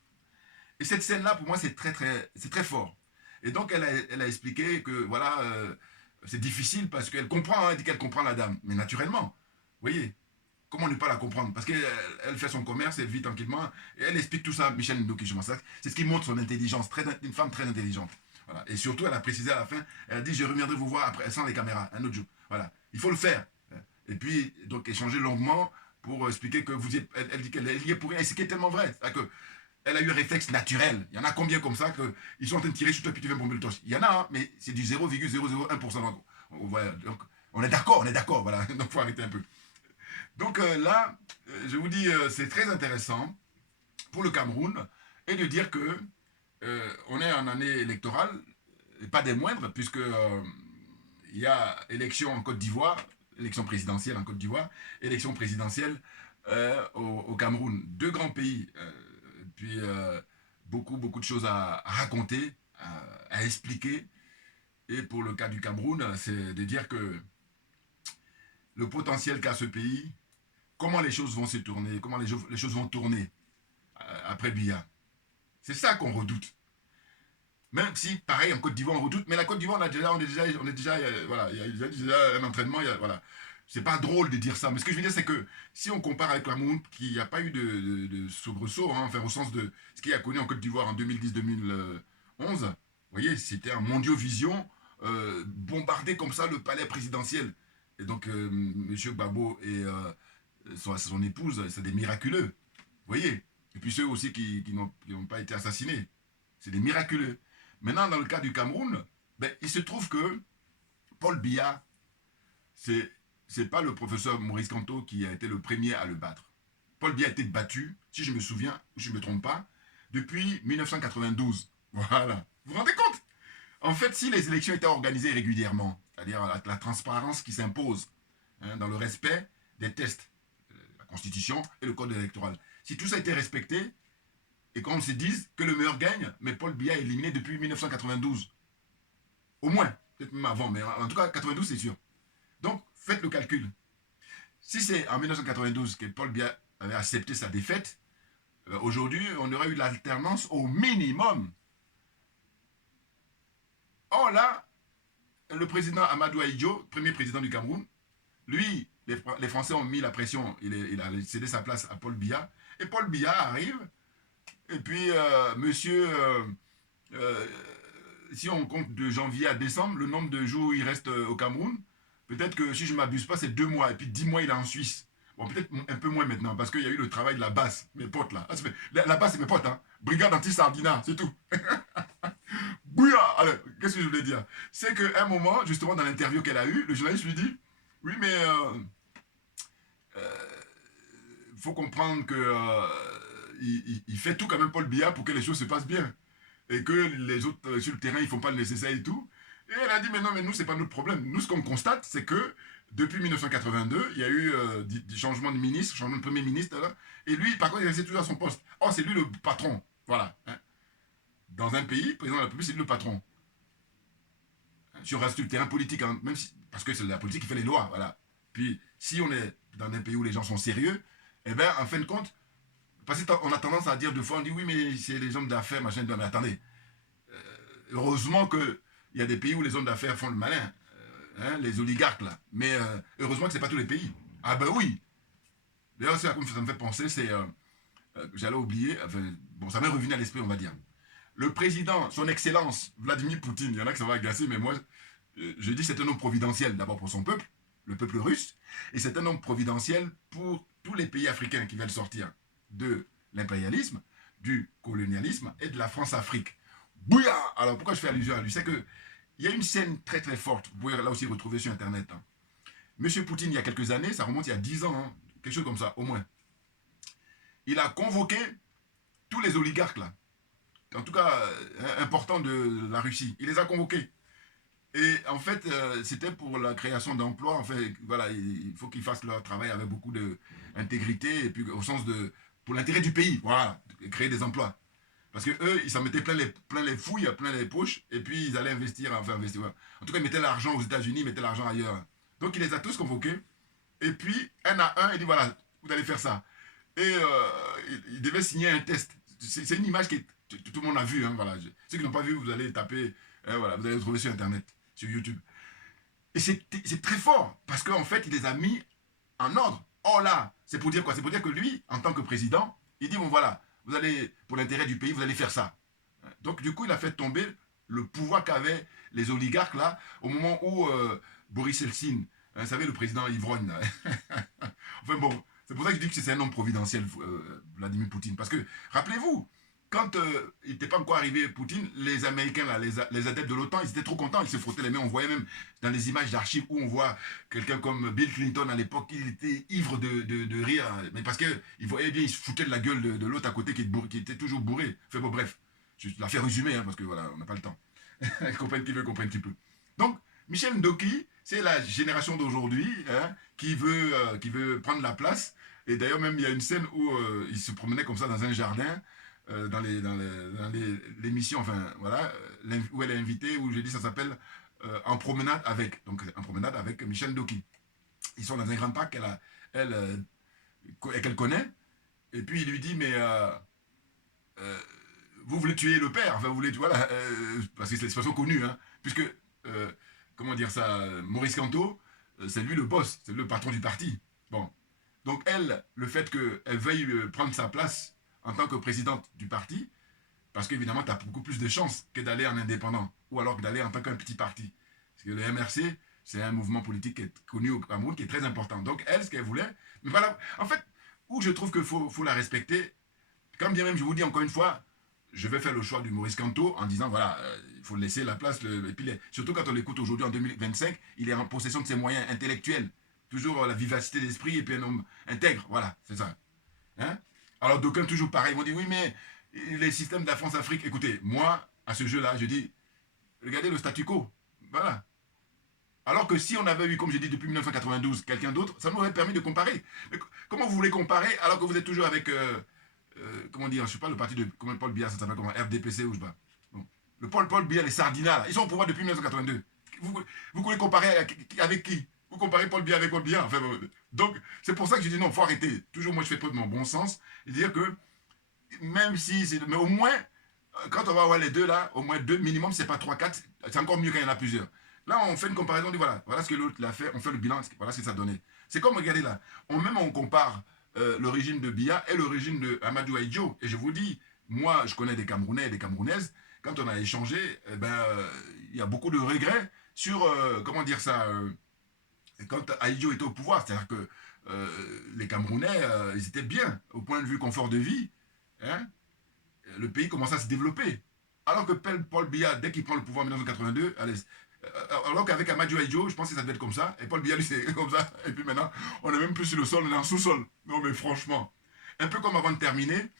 Et cette scène-là, pour moi, c'est très fort. Et donc, elle a expliqué que, voilà, c'est difficile parce qu'elle comprend, hein, elle dit qu'elle comprend la dame. Mais naturellement, vous voyez, comment ne pas la comprendre? Parce qu'elle elle fait son commerce, elle vit tranquillement, et elle explique tout ça, Michel Ndoki, c'est ce qui montre son intelligence, une femme très intelligente. Voilà. Et surtout, elle a précisé à la fin, elle a dit, je reviendrai vous voir après, sans les caméras, un autre jour. Voilà. Il faut le faire. Et puis, donc, échanger longuement pour expliquer que vous êtes, elle dit qu'elle est liée pour rien. Et ce qui est tellement vrai. C'est-à-dire que elle a eu un réflexe naturel. Il y en a combien comme ça qu'ils sont en train de tirer sur toi puis tu viens bomber le torche? Il y en a, hein, mais c'est du 0,001%. Donc, on est d'accord, voilà. Donc, il faut arrêter un peu. Donc là, je vous dis, c'est très intéressant pour le Cameroun et de dire que on est en année électorale, et pas des moindres, puisque il y a élection en Côte d'Ivoire, élection présidentielle en Côte d'Ivoire, élection présidentielle au Cameroun. Deux grands pays, puis beaucoup de choses à raconter, à expliquer. Et pour le cas du Cameroun, c'est de dire que le potentiel qu'a ce pays, comment les choses vont se tourner, comment les choses vont tourner après Biya. C'est ça qu'on redoute. Même si, pareil, en Côte d'Ivoire, on redoute, mais la Côte d'Ivoire, on est déjà voilà, il y a déjà un entraînement, voilà. C'est pas drôle de dire ça, mais ce que je veux dire, c'est que si on compare avec le Cameroun, qui n'y a pas eu de soubresaut, hein, enfin, au sens de ce qu'il a connu en Côte d'Ivoire en 2010-2011, vous voyez, c'était un mondiovision bombardé comme ça le palais présidentiel. Et donc, M. Gbagbo et son épouse, c'est des miraculeux. Vous voyez? Et puis ceux aussi qui n'ont pas été assassinés. C'est des miraculeux. Maintenant, dans le cas du Cameroun, ben, il se trouve que Paul Biya, c'est pas le professeur Maurice Kamto qui a été le premier à le battre. Paul Biya a été battu, si je me souviens, ou je ne me trompe pas, depuis 1992. Voilà. Vous vous rendez compte? En fait, si les élections étaient organisées régulièrement, c'est-à-dire la transparence qui s'impose, hein, dans le respect des tests, la Constitution et le Code électoral, si tout ça a été respecté, et qu'on se dise que le meilleur gagne, mais Paul Biya est éliminé depuis 1992. Au moins, peut-être même avant, mais en tout cas, 92, c'est sûr. Donc, faites le calcul. Si c'est en 1992 que Paul Biya avait accepté sa défaite, aujourd'hui, on aurait eu l'alternance au minimum. Or là, le président Amadou Ahidjo, premier président du Cameroun, lui, les Français ont mis la pression, il a cédé sa place à Paul Biya, et Paul Biya arrive, et puis monsieur, si on compte de janvier à décembre, le nombre de jours où il reste au Cameroun, Peut-être que si je ne m'abuse pas, c'est 2 mois. Et puis 10 mois, il est en Suisse. Bon, peut-être un peu moins maintenant, parce qu'il y a eu le travail de la basse, mes potes là. Ah, la basse, c'est mes potes, hein. Brigade anti-sardina, c'est tout. Bouya. Alors, qu'est-ce que je voulais dire? C'est qu'à un moment, justement, dans l'interview qu'elle a eue, le journaliste lui dit, oui, mais faut comprendre que il fait tout quand même Paul Biya pour que les choses se passent bien. Et que les autres sur le terrain, ils font pas le nécessaire et tout. Et elle a dit, mais non, mais nous, c'est pas notre problème. Nous, ce qu'on constate, c'est que depuis 1982, il y a eu des changements de ministre, changement de premier ministre, là, et lui, par contre, il restait toujours à son poste. Oh, c'est lui le patron. Voilà. Hein. Dans un pays, le président de la République, c'est lui le patron. Hein. Si on reste sur le terrain politique, hein, même si, parce que c'est la politique qui fait les lois, voilà. Puis, si on est dans un pays où les gens sont sérieux, eh bien, en fin de compte, parce qu'on a tendance à dire deux fois, on dit oui, mais c'est les hommes d'affaires, machin, mais attendez. Heureusement qu'il y a des pays où les hommes d'affaires font le malin, hein, les oligarques là. Mais heureusement que ce n'est pas tous les pays. Ah ben oui. D'ailleurs, ça me fait penser, c'est, j'allais oublier, enfin, bon, ça m'est revenu à l'esprit, on va dire. Le président, son excellence, Vladimir Poutine, il y en a que ça va agacer, mais moi, je dis c'est un homme providentiel, d'abord pour son peuple, le peuple russe, et c'est un homme providentiel pour tous les pays africains qui veulent sortir de l'impérialisme, du colonialisme et de la France-Afrique. Bouya. Alors pourquoi je fais allusion à lui? C'est que il y a une scène très très forte, vous pouvez là aussi retrouver sur internet. Hein. Monsieur Poutine, il y a quelques années, ça remonte il y a 10 ans, hein, quelque chose comme ça, au moins. Il a convoqué tous les oligarques là, en tout cas importants de la Russie. Il les a convoqués. Et en fait, c'était pour la création d'emplois. En fait, voilà, il faut qu'ils fassent leur travail avec beaucoup d'intégrité et puis au sens de pour l'intérêt du pays, voilà, créer des emplois. Parce que eux, ils s'en mettaient plein les fouilles, plein les poches, et puis ils allaient investir, enfin investir. Voilà. En tout cas, ils mettaient l'argent aux États-Unis, ils mettaient l'argent ailleurs. Donc il les a tous convoqués, et puis un à un, il dit voilà, vous allez faire ça. Et il devait signer un test. C'est une image que tout le monde a vue. Hein, voilà. Ceux qui n'ont pas vu, vous allez taper, voilà, vous allez le trouver sur Internet, sur YouTube. Et c'est très fort, parce qu'en fait, il les a mis en ordre. Oh là, c'est pour dire quoi? C'est pour dire que lui, en tant que président, il dit bon voilà, vous allez, pour l'intérêt du pays, vous allez faire ça. Donc du coup, il a fait tomber le pouvoir qu'avaient les oligarques là, au moment où Boris Eltsine, hein, vous savez, le président ivrogne là. Enfin bon, c'est pour ça que je dis que c'est un homme providentiel, Vladimir Poutine. Parce que, rappelez-vous, quand il n'était pas encore arrivé Poutine, les Américains, là, les adeptes de l'OTAN, ils étaient trop contents, ils se frottaient les mains. On voyait même dans les images d'archives où on voit quelqu'un comme Bill Clinton à l'époque, il était ivre de rire. Mais parce qu'il voyait bien, il se foutait de la gueule de l'autre à côté qui était toujours bourré. Enfin bon, bref, je la fais résumer, hein, parce que voilà, on n'a pas le temps. Comprenne qui veut, comprenne qui peut. Donc, Michel Ndoki, c'est la génération d'aujourd'hui hein, qui veut prendre la place. Et d'ailleurs, même, il y a une scène où il se promenait comme ça dans un jardin, dans l'émission, enfin, voilà, où elle est invitée, où j'ai dit, ça s'appelle En promenade avec. Donc, En promenade avec Michel Ndoki. Ils sont dans un grand parc qu'elle connaît. Et puis, il lui dit, mais vous voulez tuer le père, enfin, vous voulez, voilà, parce que c'est l'expression connue, hein, puisque, comment dire ça, Maurice Kamto, c'est lui le boss, c'est le patron du parti. Bon. Donc elle, le fait qu'elle veuille prendre sa place en tant que présidente du parti, parce qu'évidemment, tu as beaucoup plus de chances que d'aller en indépendant, ou alors que d'aller en tant qu'un petit parti. Parce que le MRC, c'est un mouvement politique qui est connu au Cameroun, qui est très important. Donc elle, ce qu'elle voulait, mais voilà, en fait, où je trouve qu'il faut la respecter, quand bien même, je vous dis encore une fois, je vais faire le choix du Maurice Kamto en disant, voilà, il faut laisser la place, et puis surtout quand on l'écoute aujourd'hui en 2025, il est en possession de ses moyens intellectuels, toujours la vivacité d'esprit et puis un homme intègre, voilà, c'est ça. Hein? Alors d'aucuns toujours pareil vont dire, oui mais les systèmes de la France-Afrique, écoutez, moi, à ce jeu-là, je dis, regardez le statu quo, voilà. Alors que si on avait eu, comme j'ai dit, depuis 1992, quelqu'un d'autre, ça nous aurait permis de comparer. Mais comment vous voulez comparer alors que vous êtes toujours avec... comment dire, je ne sais pas le parti de comment Paul Biya, ça s'appelle comment RDPC ou je sais pas. Bon. Le Paul Biya, les Sardinats, là, ils sont au pouvoir depuis 1982. Vous voulez comparer avec qui? Vous comparez Paul Biya avec Paul Biya. Enfin, donc, c'est pour ça que je dis non, il faut arrêter. Toujours, moi, je fais preuve de mon bon sens et dire que même si c'est. Mais au moins, quand on va voir les deux là, au moins deux minimum, c'est pas trois, quatre, c'est encore mieux quand il y en a plusieurs. Là, on fait une comparaison, on dit voilà ce que l'autre l'a fait, on fait le bilan, voilà ce que ça donnait. C'est comme, regardez là, on compare le régime de Biya et le régime de Amadou Ahidjo. Et je vous dis, moi, je connais des Camerounais et des Camerounaises, quand on a échangé, il y a beaucoup de regrets sur, comment dire ça, quand Ahidjo était au pouvoir. C'est-à-dire que les Camerounais, ils étaient bien au point de vue confort de vie. Hein, le pays commençait à se développer. Alors que Paul Biya, dès qu'il prend le pouvoir en 1982, allez, alors qu'avec Amadou Ahidjo, je pense que ça devait être comme ça. Et Paul Biya, lui, c'est comme ça. Et puis maintenant, on n'est même plus sur le sol, on est en sous-sol. Non, mais franchement, un peu comme avant de terminer,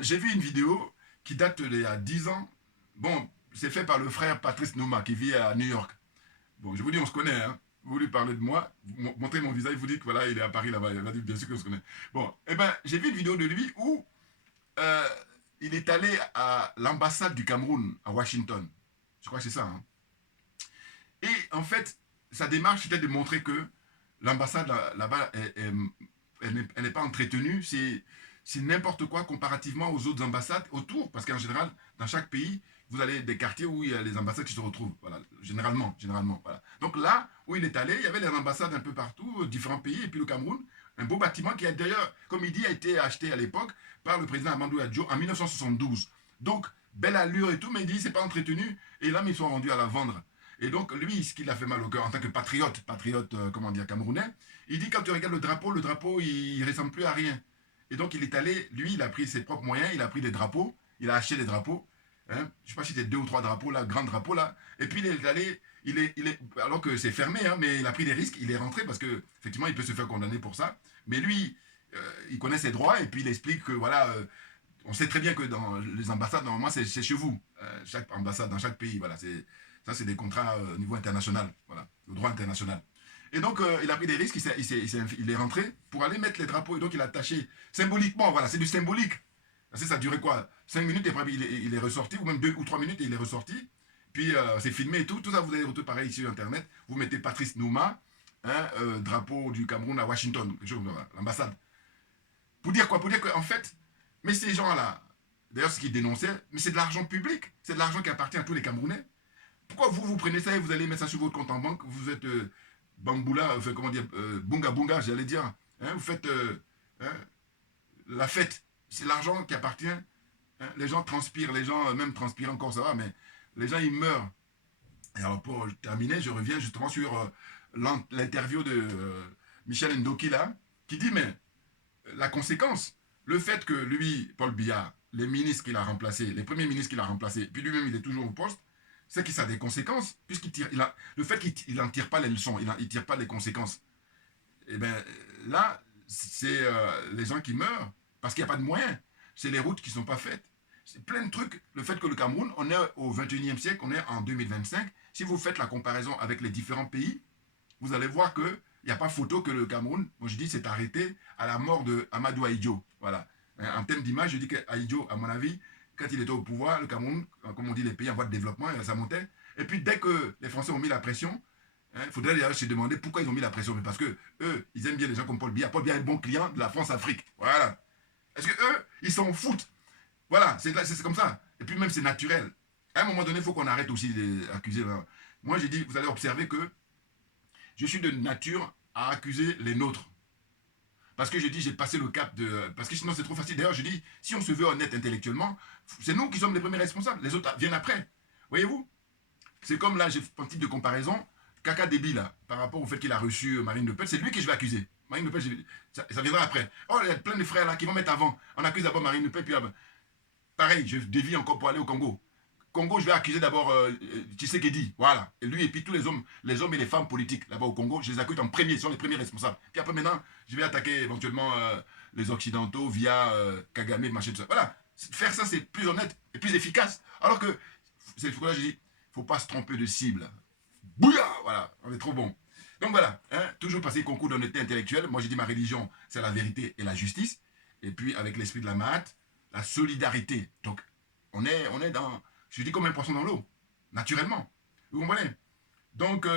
j'ai vu une vidéo qui date d'il y a 10 ans. Bon, c'est fait par le frère Patrice Nouma qui vit à New York. Bon, je vous dis, on se connaît, hein. Vous lui parlez de moi, vous montrez mon visage, vous dites que voilà, il est à Paris là-bas. Il va dire, bien sûr qu'on se connaît. Bon, eh ben, j'ai vu une vidéo de lui où euh, il est allé à l'ambassade du Cameroun à Washington. Je crois que c'est ça, hein. Et en fait, sa démarche était de montrer que l'ambassade là-bas, elle n'est pas entretenue. C'est n'importe quoi comparativement aux autres ambassades autour. Parce qu'en général, dans chaque pays, vous avez des quartiers où il y a les ambassades qui se retrouvent. Voilà, généralement. Voilà. Donc là où il est allé, il y avait les ambassades un peu partout, différents pays. Et puis le Cameroun, un beau bâtiment qui a d'ailleurs, comme il dit, a été acheté à l'époque par le président Amadou Ahidjo en 1972. Donc, belle allure et tout, mais il dit, c'est pas entretenu. Et là, ils sont rendus à la vendre. Et donc, lui, ce qui l'a fait mal au cœur en tant que patriote, comment dire, camerounais, il dit, quand tu regardes le drapeau, il ne ressemble plus à rien. Et donc, il est allé, lui, il a pris ses propres moyens, il a pris des drapeaux, il a acheté des drapeaux. Hein, je ne sais pas si c'était 2 ou 3 drapeaux, là, grands drapeaux, là. Et puis, il est allé, alors que c'est fermé, hein, mais il a pris des risques, il est rentré parce que, effectivement, il peut se faire condamner pour ça. Mais lui, il connaît ses droits et puis il explique que, voilà, on sait très bien que dans les ambassades, normalement, c'est chez vous. Chaque ambassade, dans chaque pays, voilà, ça, c'est des contrats au niveau international, voilà, le droit international. Et donc, il a pris des risques, il est rentré pour aller mettre les drapeaux. Et donc, il a attaché symboliquement, voilà, c'est du symbolique. Ça durait quoi 5 minutes et après, il est ressorti, ou même 2 ou 3 minutes et il est ressorti. Puis, c'est filmé et tout. Tout ça, vous allez retrouver pareil sur Internet. Vous mettez Patrice Nouma, hein, drapeau du Cameroun à Washington, l'ambassade. Pour dire quoi? Pour dire qu'en fait, mais ces gens-là, d'ailleurs, ce qu'ils dénonçaient, mais c'est de l'argent public. C'est de l'argent qui appartient à tous les Camerounais. Pourquoi vous prenez ça et vous allez mettre ça sur votre compte en banque? Vous êtes bamboula, enfin, comment dire, bunga bunga, j'allais dire. Hein, vous faites hein, la fête. C'est l'argent qui appartient. Hein, les gens transpirent, les gens même transpirent encore, ça va, mais les gens, ils meurent. Et alors, pour terminer, je reviens justement sur l'interview de Michel Ndoki, là, qui dit, mais la conséquence, le fait que lui, Paul Biya, les ministres qu'il a remplacés, les premiers ministres qu'il a remplacés, puis lui-même, il est toujours au poste, c'est que ça a des conséquences, puisqu'il tire, le fait qu'il n'en tire pas les leçons, il ne tire pas les conséquences. Et bien là, c'est les gens qui meurent parce qu'il n'y a pas de moyens. C'est les routes qui ne sont pas faites. C'est plein de trucs. Le fait que le Cameroun, on est au 21e siècle, on est en 2025. Si vous faites la comparaison avec les différents pays, vous allez voir qu'il n'y a pas photo que le Cameroun, moi je dis, s'est arrêté à la mort de Amadou Ahidjo. Voilà. En termes d'image, je dis que Ahidjo, à mon avis, quand il était au pouvoir, le Cameroun, comme on dit, les pays en voie de développement, ça montait. Et puis dès que les Français ont mis la pression, il faudrait d'ailleurs se demander pourquoi ils ont mis la pression. Mais parce que eux, ils aiment bien les gens comme Paul Biya. Paul Biya est un bon client de la France-Afrique. Voilà. Est-ce que eux, ils s'en foutent? Voilà, c'est comme ça. Et puis même, c'est naturel. À un moment donné, il faut qu'on arrête aussi d'accuser. Moi, j'ai dit, vous allez observer que je suis de nature à accuser les nôtres. Parce que je dis, j'ai passé le cap de... Parce que sinon, c'est trop facile. D'ailleurs, je dis, si on se veut honnête intellectuellement, c'est nous qui sommes les premiers responsables. Les autres viennent après. Voyez-vous? C'est comme là, j'ai un type de comparaison. Kaka Déby, là, par rapport au fait qu'il a reçu Marine Le Pen, c'est lui que je vais accuser. Marine Le Pen, ça viendra après. Oh, il y a plein de frères là qui vont mettre avant. On accuse d'abord Marine Le Pen, puis pareil, je dévie encore pour aller au Congo. Congo, je vais accuser d'abord Tshisekedi, voilà. Et lui, et puis tous les hommes et les femmes politiques là-bas au Congo, je les accuse en premier, ils sont les premiers responsables. Puis après, maintenant, je vais attaquer éventuellement les Occidentaux via Kagame, machin, tout ça. Voilà. Faire ça, c'est plus honnête et plus efficace. Alors que, c'est pourquoi je dis, il ne faut pas se tromper de cible. Bouya, voilà, on est trop bon. Donc voilà, hein, toujours passer le concours d'honnêteté intellectuelle. Moi, j'ai dit ma religion, c'est la vérité et la justice. Et puis, avec l'esprit de la maths, la solidarité. Donc, on est dans... Je dis comme un poisson dans l'eau, naturellement. Vous comprenez? Donc,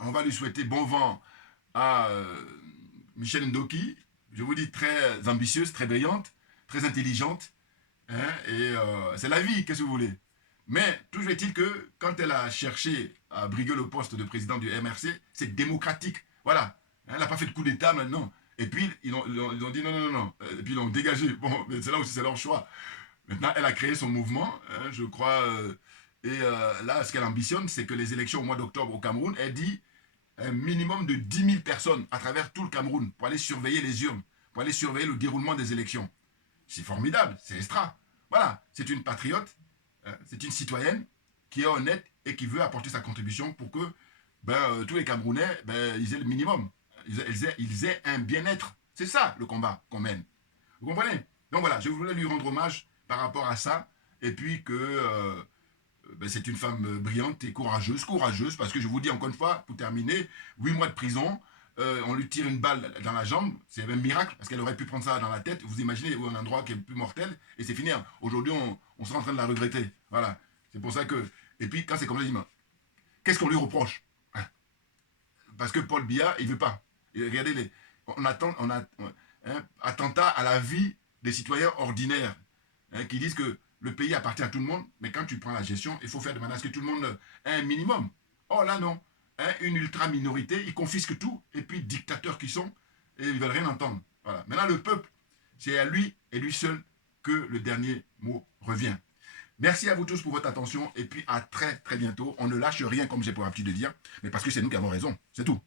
on va lui souhaiter bon vent à Michel Ndoki. Je vous dis très ambitieuse, très brillante, très intelligente. Hein, et c'est la vie, qu'est-ce que vous voulez? Mais toujours est-il que quand elle a cherché à briguer le poste de président du MRC, c'est démocratique. Voilà. Hein, elle n'a pas fait de coup d'État maintenant. Et puis, ils ont dit non. Et puis, ils l'ont dégagé. Bon, mais c'est là aussi, c'est leur choix. Maintenant, elle a créé son mouvement, hein, je crois. Et là, ce qu'elle ambitionne, c'est que les élections au mois d'octobre au Cameroun, elle dit, un minimum de 10 000 personnes à travers tout le Cameroun pour aller surveiller les urnes, pour aller surveiller le déroulement des élections. C'est formidable, c'est extra. Voilà, c'est une patriote, c'est une citoyenne qui est honnête et qui veut apporter sa contribution pour que tous les Camerounais, ils aient le minimum. Ils aient un bien-être. C'est ça le combat qu'on mène. Vous comprenez? Donc voilà, je voulais lui rendre hommage par rapport à ça. Et puis que c'est une femme brillante et courageuse, parce que je vous dis encore une fois, pour terminer, 8 mois de prison, on lui tire une balle dans la jambe, c'est un miracle, parce qu'elle aurait pu prendre ça dans la tête. Vous imaginez, un endroit qui est plus mortel, et c'est fini. Aujourd'hui, on sera en train de la regretter. Voilà. C'est pour ça que. Et puis, quand c'est comme ça, je dis, qu'est-ce qu'on lui reproche? Parce que Paul Biya, il ne veut pas. Et regardez, attentat à la vie des citoyens ordinaires, qui disent que le pays appartient à tout le monde, mais quand tu prends la gestion, il faut faire de manière à ce que tout le monde ait un minimum. Oh là non, une ultra-minorité, ils confisquent tout, et puis dictateurs qui sont, et ils ne veulent rien entendre. Voilà. Maintenant, le peuple, c'est à lui et lui seul que le dernier mot revient. Merci à vous tous pour votre attention, et puis à très très bientôt. On ne lâche rien, comme j'ai pour habitude de dire, mais parce que c'est nous qui avons raison, c'est tout.